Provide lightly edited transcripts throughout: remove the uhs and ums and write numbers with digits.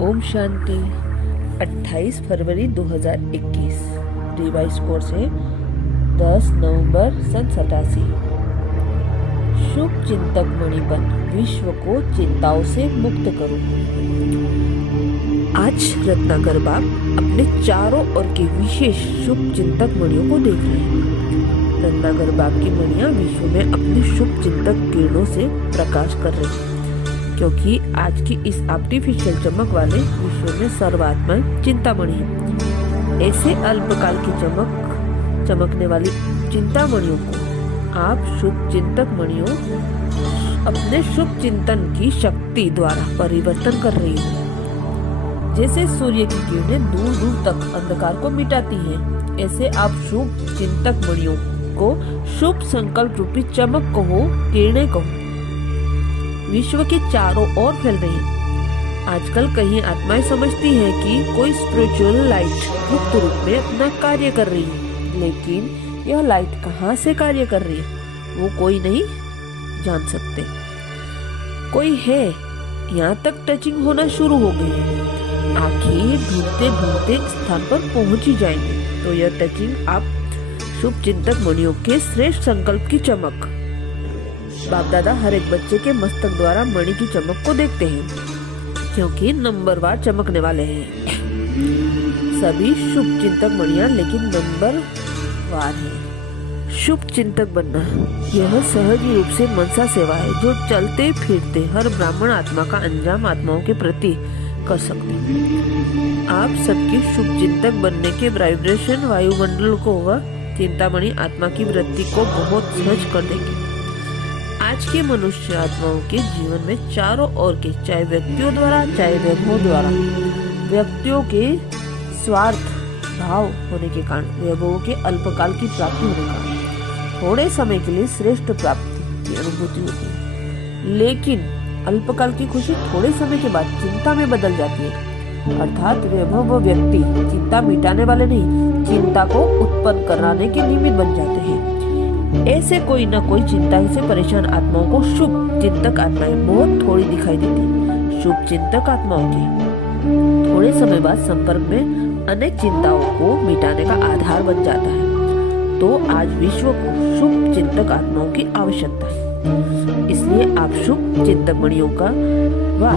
ओम शांति। 28 फरवरी 2021। Revise course है 10 नवंबर सन 87। शुभ चिंतक मणि बन विश्व को चिंताओं से मुक्त करो। आज रत्नाकर बाप अपने चारों ओर के विशेष शुभ चिंतक मणियों को देख रहे हैं। रत्नाकर बाप की मणियां विश्व में अपनी शुभ चिंतक किरणों से प्रकाश कर रही हैं, क्योंकि आज की इस आर्टिफिशियल चमक वाले विश्व में सर्वात्माएं चिंतामणि है। ऐसे अल्पकाल की चमकने वाली चिंतामणियों को आप शुभ चिंतक मणियों अपने शुभ चिंतन की शक्ति द्वारा परिवर्तन कर रही हो। जैसे सूर्य की किरणें दूर दूर तक अंधकार को मिटाती हैं, ऐसे आप शुभ चिंतक मणियों को शुभ संकल्प रूपी चमक कहो, किरणें कहो, विश्व के चारों ओर फैल रही है। आजकल कई आत्माएं समझती हैं कि कोई स्पिरिचुअल लाइट गुप्त रूप में अपना कार्य कर रही है, लेकिन यह लाइट कहाँ से कार्य कर रही है वो कोई नहीं जान सकते। कोई है, यहाँ तक टचिंग होना शुरू हो गई है। आखिर ढूंढते ढूंढते स्थान पर पहुंच ही जाएंगे। तो यह टचिंग आप शुभ चिंतक मणियों के श्रेष्ठ संकल्प की चमक। बाप दादा हर एक बच्चे के मस्तक द्वारा मणि की चमक को देखते हैं, क्योंकि नंबरवार चमकने वाले हैं। सभी शुभ चिंतक मणियां लेकिन नंबरवार हैं। शुभ चिंतक बनना यह सहज रूप से मनसा सेवा है, जो चलते फिरते हर ब्राह्मण आत्मा का अंजाम आत्माओं के प्रति कर सकते हैं। आप सबकी शुभ चिंतक बनने के वाइब्रेशन वायुमंडल को वह चिंतामणि आत्मा की वृत्ति को बहुत सहज कर देंगे। आज के मनुष्य आत्माओं के जीवन में चारों ओर के, चाहे व्यक्तियों द्वारा चाहे वैभवों द्वारा, व्यक्तियों के स्वार्थ भाव होने के कारण, वैभवों के अल्पकाल की प्राप्ति होने के कारण थोड़े समय के लिए श्रेष्ठ प्राप्ति की अनुभूति होती है, लेकिन अल्पकाल की खुशी थोड़े समय के बाद चिंता में बदल जाती है। अर्थात वैभव व्यक्ति चिंता मिटाने वाले नहीं, चिंता को उत्पन्न कराने के निमित्त बन जाते हैं। ऐसे कोई न कोई चिंता से परेशान आत्माओं को शुभ चिंतक आत्माएं बहुत थोड़ी दिखाई देती। शुभ चिंतक आत्माओं के थोड़े समय बाद संपर्क में अनेक चिंताओं को मिटाने का आधार बन जाता है। तो आज विश्व को शुभ चिंतक आत्माओं की आवश्यकता है। इसलिए आप शुभ चिंतक मणियों का वह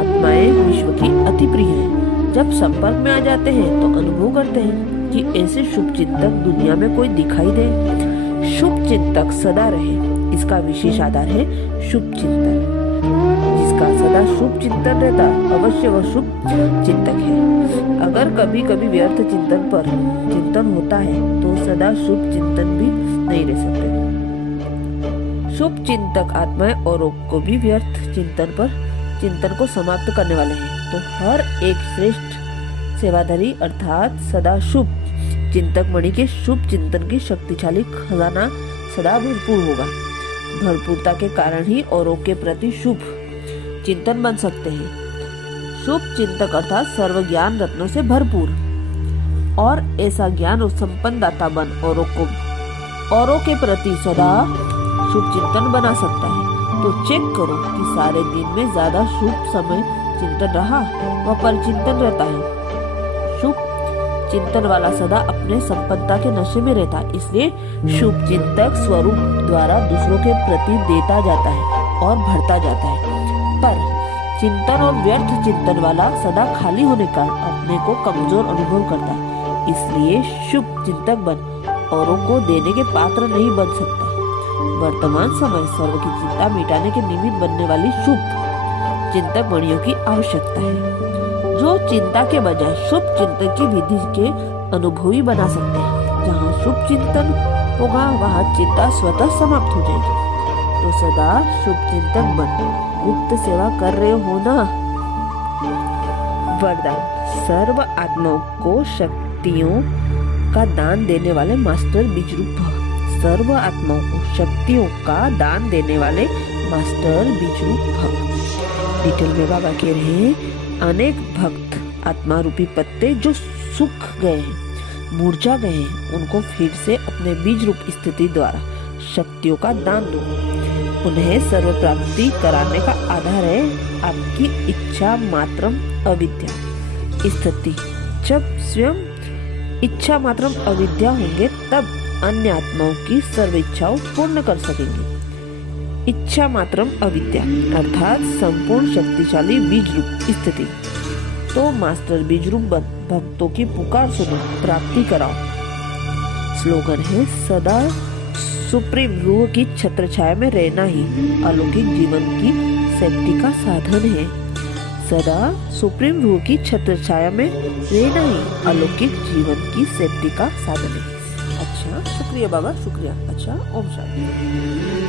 आत्माएं विश्व की अति प्रिय है। जब संपर्क में आ जाते हैं तो अनुभव करते हैं कि ऐसे शुभ चिंतक दुनिया में कोई दिखाई दे। शुभ चिंतक सदा रहे, इसका विशेष आधार है शुभ चिंतन। जिसका सदा शुभ चिंतन रहता अवश्य वह शुभ चिंतक है। अगर कभी कभी व्यर्थ चिंतन होता है तो सदा शुभ चिंतन भी नहीं रह सकते। शुभ चिंतक आत्माएं औरों को भी व्यर्थ चिंतन को समाप्त करने वाले हैं। तो हर एक श्रेष्ठ सेवाधारी अर्थात सदा शुभ चिंतक मणि के शुभ चिंतन की शक्तिशाली खजाना सदा भरपूर होगा। भरपूरता के कारण ही औरों के प्रति शुभ चिंतन बन सकते हैं। शुभ चिंतक अर्थात सर्व ज्ञान रत्नों से भरपूर, और ऐसा ज्ञान और संपन्न दाता बन औरों के प्रति सदा शुभ चिंतन बना सकता है। तो चेक करो कि सारे दिन में ज्यादा शुभ समय चिंतन रहा व परचिंतन रहता है। शुभ चिंतन वाला सदा अपने संपन्नता के नशे में रहता है। इसलिए शुभ चिंतक स्वरूप द्वारा दूसरों के प्रति देता जाता है और भरता जाता है। पर चिंतन और व्यर्थ चिंतन वाला सदा खाली होने का अपने को कमजोर अनुभव करता है। इसलिए शुभ चिंतक बन औरों को देने के पात्र नहीं बन सकता। वर्तमान समय सर्व की चिंता मिटाने के निमित्त बनने वाली शुभ चिंतक मणियों की आवश्यकता है, जो चिंता के बजाय शुभ चिंतन की विधि के अनुभवी बना सकते हैं। जहाँ शुभ चिंतन होगा वहाँ चिंता स्वतः समाप्त हो जाएगी। तो सदा शुभ चिंतक बन गुप्त सेवा कर रहे हो ना। वरदान सर्व आत्माओं को शक्तियों का दान देने वाले मास्टर बीज रूप भव। सर्व आत्माओं को शक्तियों का दान देने वाले मास्टर बीज रूप भव। डिटेल में बाबा कह रहे हैं, अनेक भक्त आत्मा रूपी पत्ते जो सूख गए हैं, मुरझा गए हैं, उनको फिर से अपने बीज रूप स्थिति द्वारा शक्तियों का दान दो। उन्हें सर्व प्राप्ति कराने का आधार है आपकी इच्छा मात्रम अविद्या स्थिति। जब स्वयं इच्छा मात्रम अविद्या होंगे तब अन्य आत्माओं की सर्व इच्छाओं पूर्ण कर सकेंगे। इच्छा मात्रम अविद्या अर्थात संपूर्ण शक्तिशाली बीज रूप स्थिति। तो मास्टर बीज रूप बन भक्तों की पुकार सुनो, प्राप्ति कराओ। स्लोगन है सदा सुप्रीम रूह की छत्र छाया में रहना ही अलौकिक जीवन की सेफ्टी का साधन है। सदा सुप्रीम रूह की छत्र छाया में रहना ही अलौकिक जीवन की सेफ्टी का साधन है। अच्छा, शुक्रिया बाबा, शुक्रिया। अच्छा, ओम शांति।